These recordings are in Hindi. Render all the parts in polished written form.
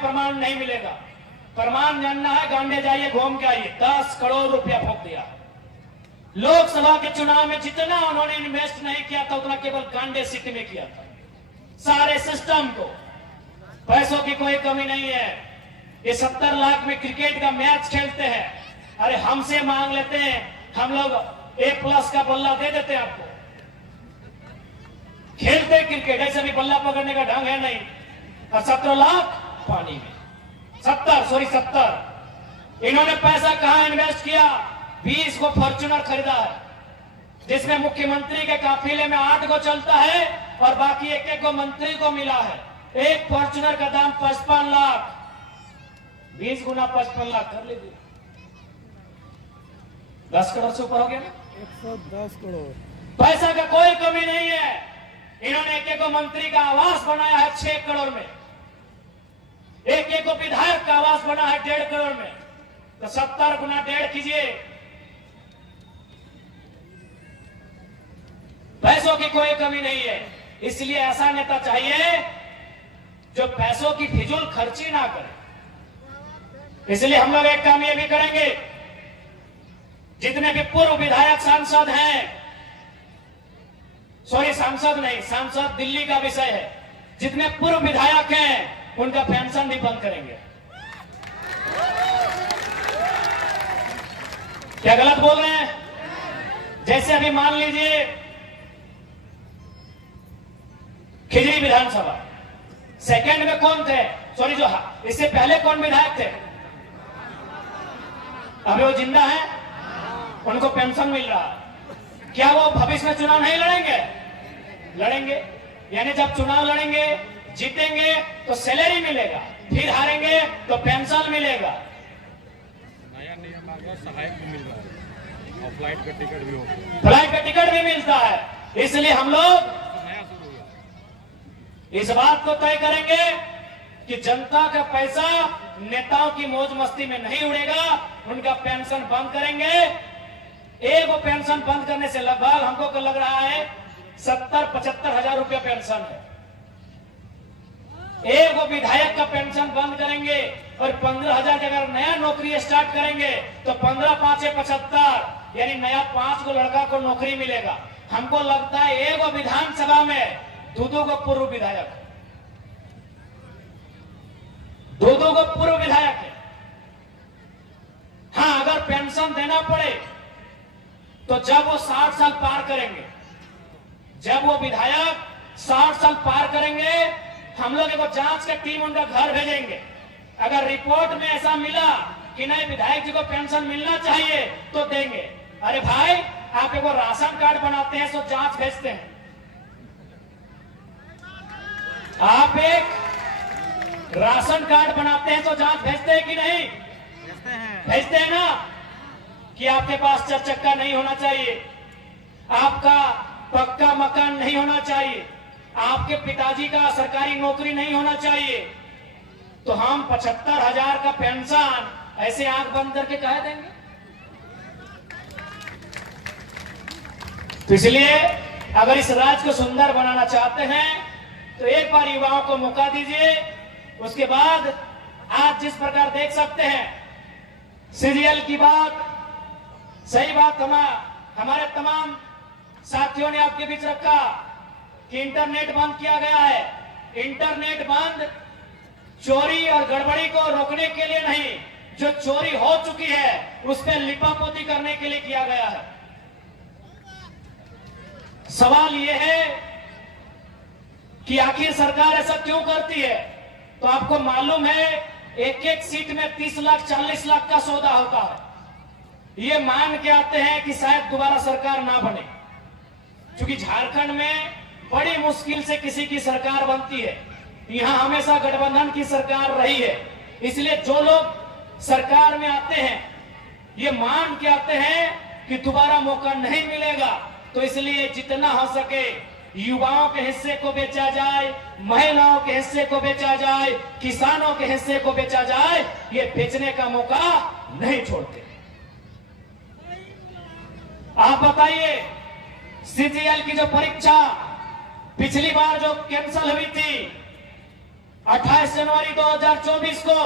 प्रमाण नहीं मिलेगा। प्रमाण जानना है, गांडे जाइए, घूम के आइए। 10 करोड़ रुपया फूंक दिया। लोकसभा के चुनाव में जितना उन्होंने इन्वेस्ट नहीं किया था उतना केवल गांडे सिटी में किया था। सारे सिस्टम को, पैसों की कोई कमी नहीं है। ये 70 लाख में क्रिकेट का मैच खेलते हैं। अरे हमसे मांग लेते हैं, हम लोग A+ का बल्ला दे देते हैं आपको। खेलते क्रिकेट, ऐसे भी बल्ला पकड़ने का ढंग है नहीं। और 17 लाख पानी में। 70 इन्होंने पैसा कहां इन्वेस्ट किया? 20 को फॉर्च्यूनर खरीदा है, जिसमें मुख्यमंत्री के काफिले में 8 को चलता है और बाकी एक को मंत्री को मिला है। एक फॉर्च्यूनर का दाम 55 लाख। 20 गुना 55 लाख कर लीजिए, 10 करोड़ से ऊपर हो गया ना। 110 करोड़। पैसा का कोई कमी नहीं है। इन्होंने एक को मंत्री का आवास बनाया है 6 करोड़ में। एक को विधायक का आवास बना है 1.5 करोड़ में। तो 70 गुना 1.5 कीजिए। पैसों की कोई कमी नहीं है। इसलिए ऐसा नेता चाहिए जो पैसों की फिजूल खर्ची ना करे। इसलिए हम लोग एक काम ये भी करेंगे, जितने भी पूर्व विधायक सांसद हैं, सॉरी सांसद नहीं, सांसद दिल्ली का विषय है, जितने पूर्व विधायक हैं उनका पेंशन भी बंद करेंगे। क्या गलत बोल रहे हैं? जैसे अभी मान लीजिए खिजरी विधानसभा, सेकंड में कौन थे? सॉरी, जो इससे पहले कौन विधायक थे? अभी वो जिंदा है, उनको पेंशन मिल रहा है। क्या वो भविष्य में चुनाव नहीं लड़ेंगे? लड़ेंगे। यानी जब चुनाव लड़ेंगे, जीतेंगे तो सैलरी मिलेगा, फिर हारेंगे तो पेंशन मिलेगा। नया नियम आ गया, सहायक भी मिल रहा है और फ्लाइट का टिकट भी होगा। फ्लाइट का टिकट भी मिलता है। इसलिए हम लोग इस बात को तय करेंगे कि जनता का पैसा नेताओं की मौज मस्ती में नहीं उड़ेगा। उनका पेंशन बंद करेंगे। एक पेंशन बंद करने से लगभग हमको लग रहा है 70-75 हजार रुपया पेंशन है। एक विधायक का पेंशन बंद करेंगे और 15,000 की अगर नया नौकरी स्टार्ट करेंगे तो 15×5=75, यानी नया 5 को लड़का को नौकरी मिलेगा। हमको लगता है एक विधानसभा में दो को पूर्व विधायक है, दो को पूर्व विधायक है। हाँ, अगर पेंशन देना पड़े तो जब वो 60 साल पार करेंगे, जब वो विधायक 60 साल पार करेंगे, हम लोग एक जांच का टीम उनका घर भेजेंगे। अगर रिपोर्ट में ऐसा मिला कि नहीं विधायक जी को पेंशन मिलना चाहिए तो देंगे। अरे भाई, आप एक राशन कार्ड बनाते हैं तो जांच भेजते हैं। आप एक राशन कार्ड बनाते हैं तो जांच भेजते हैं कि नहीं? भेजते हैं ना। कि आपके पास 4 चक्का नहीं होना चाहिए, आपका पक्का मकान नहीं होना चाहिए, आपके पिताजी का सरकारी नौकरी नहीं होना चाहिए, तो हम 75,000 का पेंशन ऐसे आंख बंद करके कह देंगे? तो इसलिए अगर इस राज्य को सुंदर बनाना चाहते हैं तो एक बार युवाओं को मौका दीजिए। उसके बाद आज जिस प्रकार देख सकते हैं सीरियल की बात, सही बात हमारे तमाम साथियों ने आपके बीच रखा कि इंटरनेट बंद किया गया है। इंटरनेट बंद चोरी और गड़बड़ी को रोकने के लिए नहीं, जो चोरी हो चुकी है उस पर लिपापोती करने के लिए किया गया है। सवाल यह है कि आखिर सरकार ऐसा क्यों करती है? तो आपको मालूम है एक एक सीट में 30 लाख 40 लाख का सौदा होता है। ये मान के आते हैं कि शायद दोबारा सरकार ना बने, क्योंकि झारखंड में बड़ी मुश्किल से किसी की सरकार बनती है। यहां हमेशा गठबंधन की सरकार रही है। इसलिए जो लोग सरकार में आते हैं ये मान के आते हैं कि दोबारा मौका नहीं मिलेगा, तो इसलिए जितना हो सके युवाओं के हिस्से को बेचा जाए, महिलाओं के हिस्से को बेचा जाए, किसानों के हिस्से को बेचा जाए, ये बेचने का मौका नहीं छोड़ते। आप बताइए, सीजीएल की जो परीक्षा पिछली बार जो कैंसिल हुई थी, 28 जनवरी 2024 को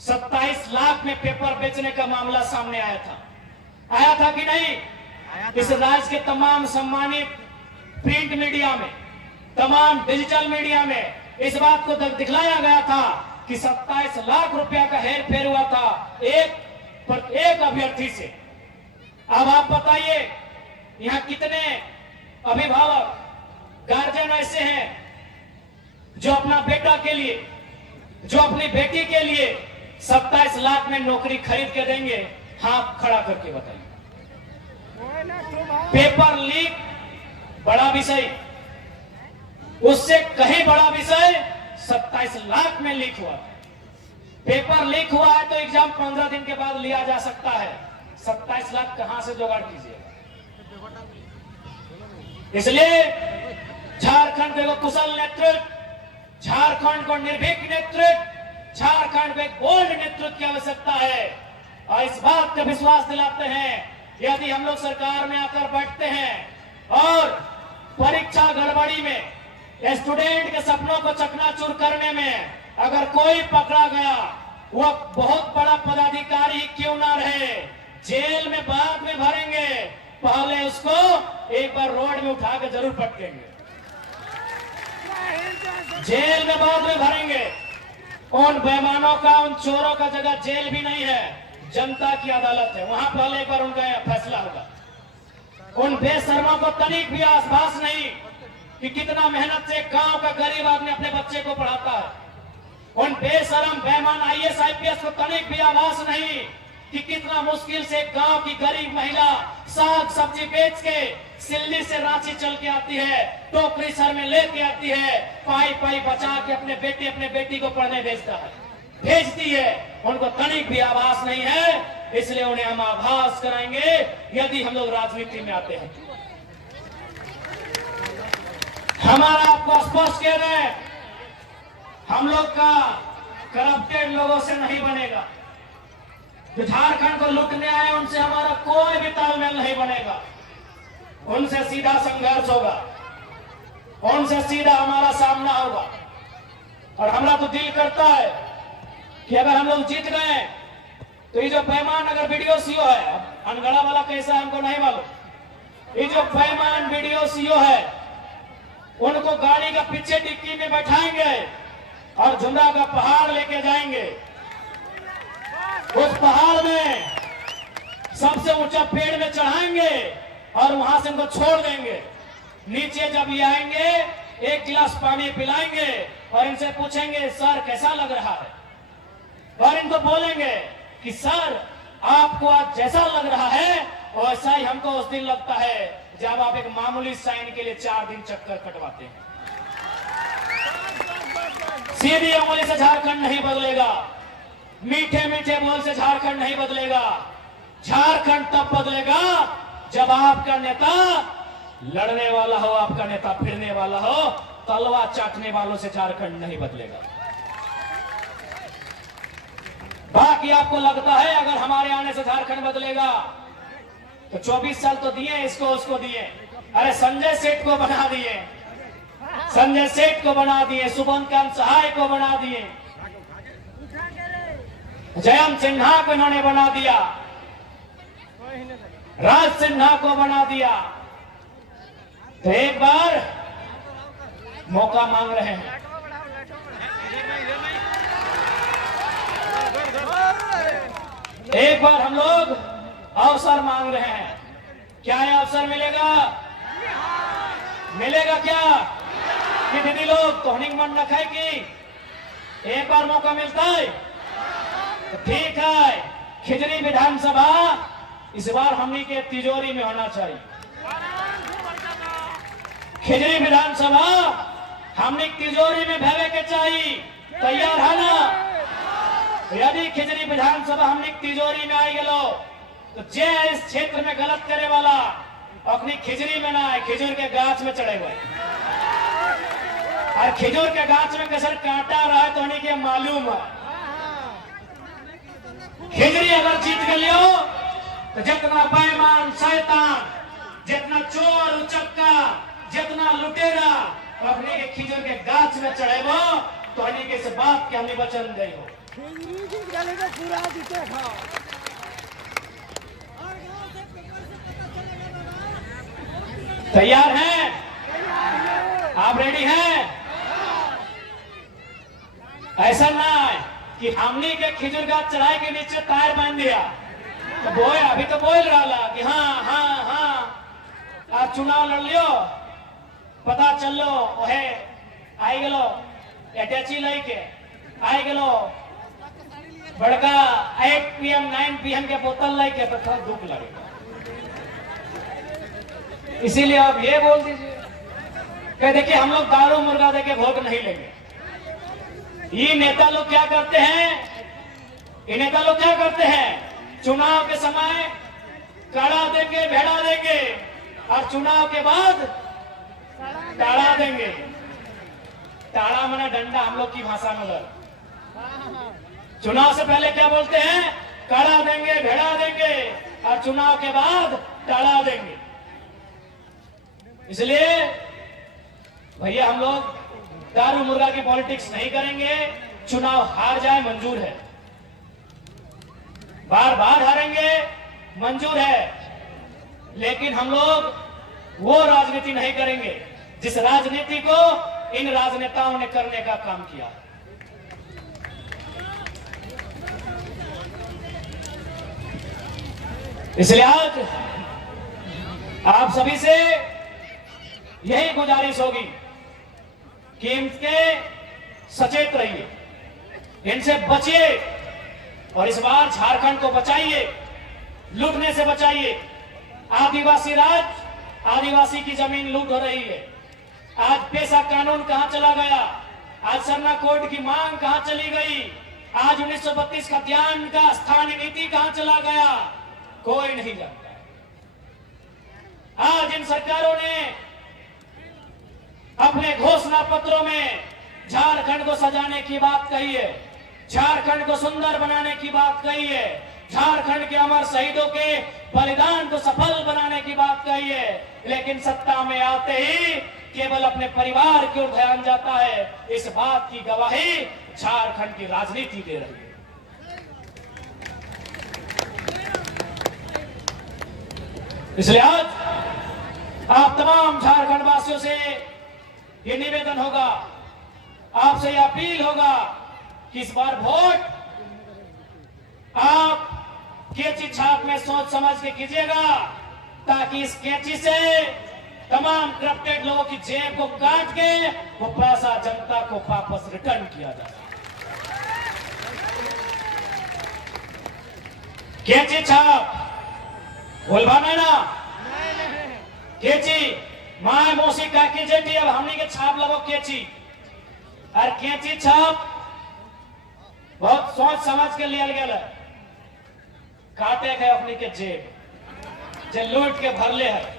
27 लाख में पेपर बेचने का मामला सामने आया था कि नहीं? इस राज्य के तमाम सम्मानित प्रिंट मीडिया में, तमाम डिजिटल मीडिया में इस बात को दिखलाया गया था कि 27 लाख रुपया का हेर फेर हुआ था एक अभ्यर्थी से। अब आप बताइए, यहां कितने अभिभावक, गार्जियन ऐसे हैं जो अपना बेटा के लिए, जो अपनी बेटी के लिए 27 लाख में नौकरी खरीद के देंगे? हाथ खड़ा करके बताइए। पेपर लीक बड़ा विषय, उससे कहीं बड़ा विषय 27 लाख में लीक हुआ। पेपर लीक हुआ है तो एग्जाम 15 दिन के बाद लिया जा सकता है, 27 लाख कहां से जुगाड़ कीजिएगा? इसलिए झारखंड को कुशल नेतृत्व, झारखंड को निर्भीक नेतृत्व, झारखंड को एक बोल्ड नेतृत्व की आवश्यकता है। और इस बात का विश्वास दिलाते हैं, यदि हम लोग सरकार में आकर बैठते हैं और परीक्षा गड़बड़ी में, स्टूडेंट के सपनों को चकनाचूर करने में अगर कोई पकड़ा गया, वह बहुत बड़ा पदाधिकारी क्यों ना रहे, जेल में बाद में भरेंगे, पहले उसको एक बार रोड में उठा के जरूर पटकेंगे, जेल में बाद में भरेंगे। उन बेईमानों का, उन चोरों का जगह जेल भी नहीं है, जनता की अदालत है, वहां पहले एक बार उनका फैसला होगा। उन बेशर्मों को तनिक भी आभास नहीं कि कितना मेहनत से गांव का गरीब आदमी अपने बच्चे को पढ़ाता है। उन बेशरम बेईमान IAS IPS को तनिक भी आभास नहीं कि कितना मुश्किल से गांव की गरीब महिला साग सब्जी बेच के सिल्ली से रांची चल के आती है, टोकरी सर में लेके आती है, पाई पाई बचा के अपने बेटी को पढ़ने भेजती है। उनको तनिक भी आभास नहीं है, इसलिए उन्हें हम आभास कराएंगे यदि हम लोग राजनीति में आते हैं। हमारा आपको स्पष्ट कह रहे हैं, हम लोग का करप्टेड लोगों से नहीं बनेगा। जो झारखंड को लूटने आए उनसे हमारा कोई भी तालमेल नहीं बनेगा, उनसे सीधा संघर्ष होगा, उनसे सीधा हमारा सामना होगा। और हमारा तो दिल करता है कि अगर हम लोग जीत गए तो ये जो बेईमान अगर वीडियो सीओ है, अनगढ़ा वाला कैसा है हमको नहीं मालूम, ये जो बेईमान वीडियो सीओ है उनको गाड़ी का पीछे डिक्की में बैठाएंगे और झुमरा का पहाड़ लेके जाएंगे। उस पहाड़ में सबसे ऊंचा पेड़ में चढ़ाएंगे और वहां से उनको छोड़ देंगे। नीचे जब ये आएंगे, एक गिलास पानी पिलाएंगे और इनसे पूछेंगे सर कैसा लग रहा है, और इनको बोलेंगे कि सर आपको आज जैसा लग रहा है वैसा ही हमको उस दिन लगता है जब आप एक मामूली साइन के लिए 4 दिन चक्कर कटवाते हैं। सीधी उंगली से झारखंड नहीं बदलेगा, मीठे मीठे बोल से झारखंड नहीं बदलेगा। झारखंड तब बदलेगा जब आपका नेता लड़ने वाला हो, आपका नेता फिरने वाला हो, तलवार चाटने वालों से झारखंड नहीं बदलेगा। बाकी आपको लगता है अगर हमारे आने से झारखंड बदलेगा तो 24 साल तो दिए, इसको उसको दिए, अरे संजय सेठ को बना दिए, संजय सेठ को बना दिए, सुबंतकांत सहाय को बना दिए, जयंत सिन्हा को इन्होंने बना दिया, राज सिन्हा को बना दिया। तो एक बार मौका मांग रहे हैं, एक बार हम लोग अवसर मांग रहे हैं। क्या ये अवसर मिलेगा? मिलेगा क्या कि दीदी लोग तोहनी मन रखे कि एक बार मौका मिलता है तो ठीक है। खिजरी विधानसभा इस बार हमनी के तिजोरी में होना चाहिए। खिजरी विधानसभा हमनी तिजोरी में भेवे के चाहिए, तैयार है ना? यदि खिजरी विधानसभा हमने तिजोरी में आई गलो तो जे इस क्षेत्र में गलत करे वाला अपनी खिजरी में ना आए, खिजूर के गाछ में चढ़े हुए, और खिजूर के गाछ में कैसे कांटा रहा है तो उन्हीं के मालूम है। खिजरी अगर जीत गलियो तो जितना बेईमान शैतान, जितना चोर उचक्का, जितना लुटेरा अपने के खिजूर के गाछ में चढ़ेबो तो हनी के से बात के हमने वचन दे हो। तैयार हैं? आप रेडी हैं? ऐसा ना है कि हमने के खिजूर गाछ चढ़ाई के नीचे टायर बांध दिया तो बोल अभी तो बोल रहा कि हाँ हाँ हाँ आप चुनाव लड़ लियो पता चल लो ओहे आई गलो अटैची लेके आई गलो बड़का 8 PM 9 PM के बोतल लेके तो थोड़ा दुख लगेगा। इसीलिए आप ये बोल दीजिए कि देखिए हम लोग दारू मुर्गा देके वोट नहीं लेंगे। ये नेता लोग क्या करते हैं? ये नेता लोग क्या करते हैं? चुनाव के समय काढ़ा देंगे भेड़ा देंगे और चुनाव के बाद टाड़ा देंगे। टाड़ा माना डंडा हम लोग की भाषा में लड़। चुनाव से पहले क्या बोलते हैं? काढ़ा देंगे भेड़ा देंगे और चुनाव के बाद टाड़ा देंगे। इसलिए भैया हम लोग दारू मुर्गा की पॉलिटिक्स नहीं करेंगे। चुनाव हार जाए मंजूर है, बार बार हारेंगे मंजूर है, लेकिन हम लोग वो राजनीति नहीं करेंगे जिस राजनीति को इन राजनेताओं ने करने का काम किया। इसलिए आज आप सभी से यही गुजारिश होगी कि इनके सचेत रहिए, इनसे बचिए और इस बार झारखंड को बचाइए, लूटने से बचाइए। आदिवासी राज, आदिवासी की जमीन लूट हो रही है। आज पेशा कानून कहां चला गया? आज सरना कोड की मांग कहां चली गई? आज 1932 का ध्यान का स्थानीय नीति कहां चला गया? कोई नहीं जानता। आज इन सरकारों ने अपने घोषणा पत्रों में झारखंड को सजाने की बात कही है, झारखंड को सुंदर बनाने की बात कही है, झारखंड के अमर शहीदों के बलिदान को सफल बनाने की बात कही है, लेकिन सत्ता में आते ही केवल अपने परिवार की ओर ध्यान जाता है। इस बात की गवाही झारखंड की राजनीति दे रही है। इसलिए आज आप तमाम झारखंड वासियों से ये निवेदन होगा, आपसे ये अपील होगा कि इस बार वोट आप कैंची छाप में सोच समझ के कीजिएगा, ताकि इस कैंची से तमाम करप्टेड लोगों की जेब को काट के वो पैसा जनता को वापस रिटर्न किया जाए। कैंची छाप बोलवाना ना, कैंची माए मौसी काकी जेठी अब हमने के छाप लगो कैंची और कैंची छाप बहुत सोच समझ के लिया गया, काटे गए अपनी के जेब जे लूट के भरले है।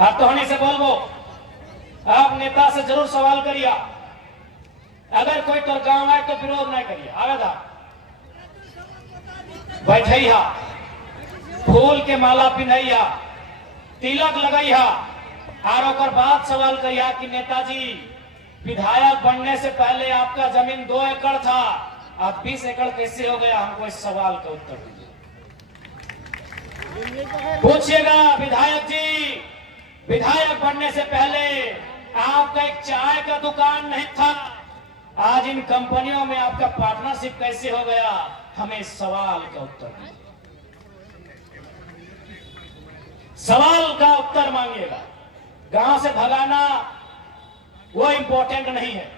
आप तो होने से बोलबो, आप नेता से जरूर सवाल करिए, अगर कोई तो गांव आए तो विरोध नहीं करिए, आवेदा बैठैया, फूल के माला पिन्हैया, तिलक लगैया और ओकर बाद सवाल करिया कि नेताजी विधायक बनने से पहले आपका जमीन 2 एकड़ था, अब 20 एकड़ कैसे हो गया? हमको इस सवाल का उत्तर दीजिए। पूछिएगा विधायक जी, विधायक बनने से पहले आपका एक चाय का दुकान नहीं था, आज इन कंपनियों में आपका पार्टनरशिप कैसे हो गया? हमें इस सवाल का उत्तर दीजिए। सवाल का उत्तर मांगिएगा। गांव से भगाना वो इंपॉर्टेंट नहीं है,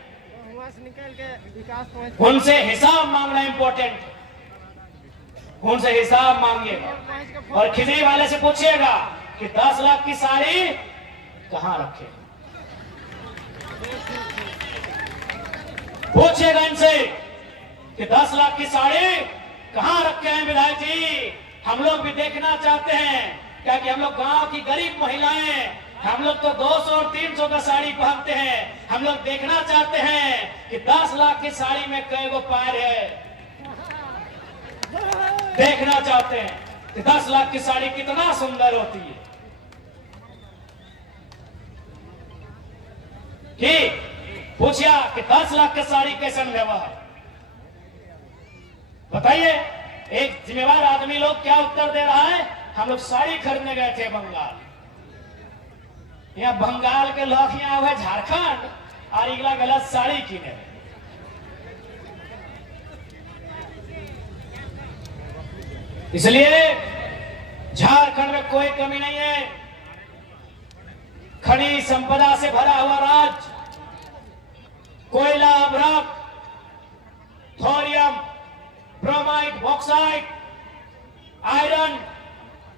उनसे हिसाब मांगना इंपॉर्टेंट, उनसे हिसाब मांगिएगा। और खिजड़ी वाले से पूछिएगा कि 10 लाख की साड़ी कहां रखे, पूछिएगा इनसे कि 10 लाख की साड़ी कहां रखे हैं विधायक जी? हम लोग भी देखना चाहते हैं, क्योंकि हम लोग गांव की गरीब महिलाएं, हम लोग तो 200 और 300 का साड़ी पहनते हैं। हम लोग देखना चाहते हैं कि 10 लाख की साड़ी में कई गो पैर है, देखना चाहते हैं कि 10 लाख की साड़ी कितना सुंदर होती है। कि पूछा कि 10 लाख की साड़ी कैसे व्यवहार, बताइए। एक जिम्मेवार आदमी लोग क्या उत्तर दे रहा है, हम लोग साड़ी खरीदने गए थे बंगाल। यहाँ बंगाल के लोग यहाँ हुए झारखंड और इगला गलत साड़ी किने। इसलिए झारखंड में कोई कमी नहीं है। खनिज संपदा से भरा हुआ राज्य, कोयला, अभ्रक, thorium, bromide, bauxite, iron,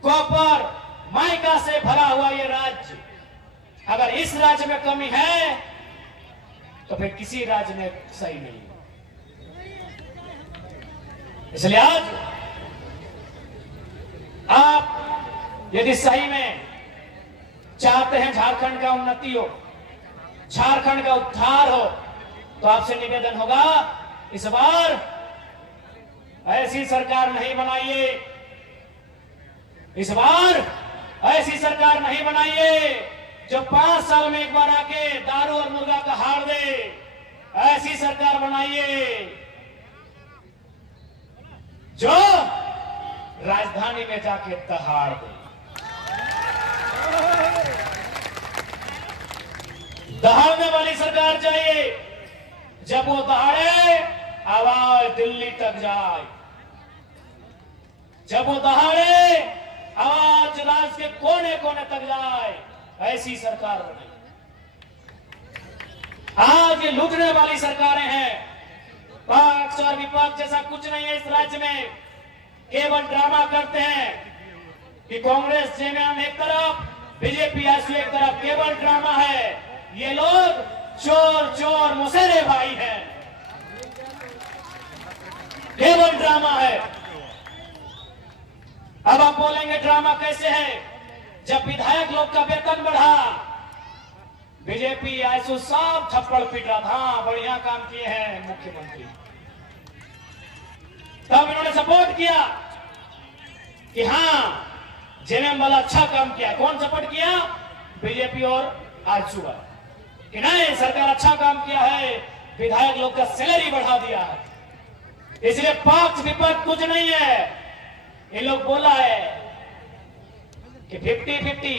copper, mica से भरा हुआ ये राज्य, अगर इस राज्य में कमी है तो फिर किसी राज्य में सही नहीं है। इसलिए आज आप यदि सही में चाहते हैं झारखंड का उन्नति हो, झारखंड का उद्धार हो, तो आपसे निवेदन होगा, इस बार ऐसी सरकार नहीं बनाइए, इस बार ऐसी सरकार नहीं बनाइए जो 5 साल में एक बार आके दारू और मुर्गा का हार दे। ऐसी सरकार बनाइए जो राजधानी में जाके दहाड़ दे। दहाड़ने वाली सरकार चाहिए, जब वो दहाड़े आवाज दिल्ली तक जाए, जब वो दहाड़े आवाज राज्य के कोने कोने तक जाए। ऐसी सरकार बने। आज ये लूटने वाली सरकारें हैं, पक्ष और विपक्ष जैसा कुछ नहीं है इस राज्य में। केवल ड्रामा करते हैं कि कांग्रेस जेएमएम एक तरफ, बीजेपी आईएसयू एक तरफ, केवल ड्रामा है। ये लोग चोर चोर मुसेरे भाई हैं, केवल ड्रामा है। अब आप बोलेंगे ड्रामा कैसे है, जब विधायक लोग का वेतन बढ़ा, बीजेपी आईएसयू सब थप्पड़ पीट रहा था, हाँ बढ़िया काम किए हैं मुख्यमंत्री। तब इन्होंने सपोर्ट किया कि हाँ जेएमएम वाला अच्छा काम किया। कौन सपोर्ट किया? बीजेपी और आईएसयू वाला, कि नहीं सरकार अच्छा काम किया है, विधायक लोग का सैलरी बढ़ा दिया है। इसलिए पक्ष विपक्ष कुछ नहीं है। ये लोग बोला है कि 50-50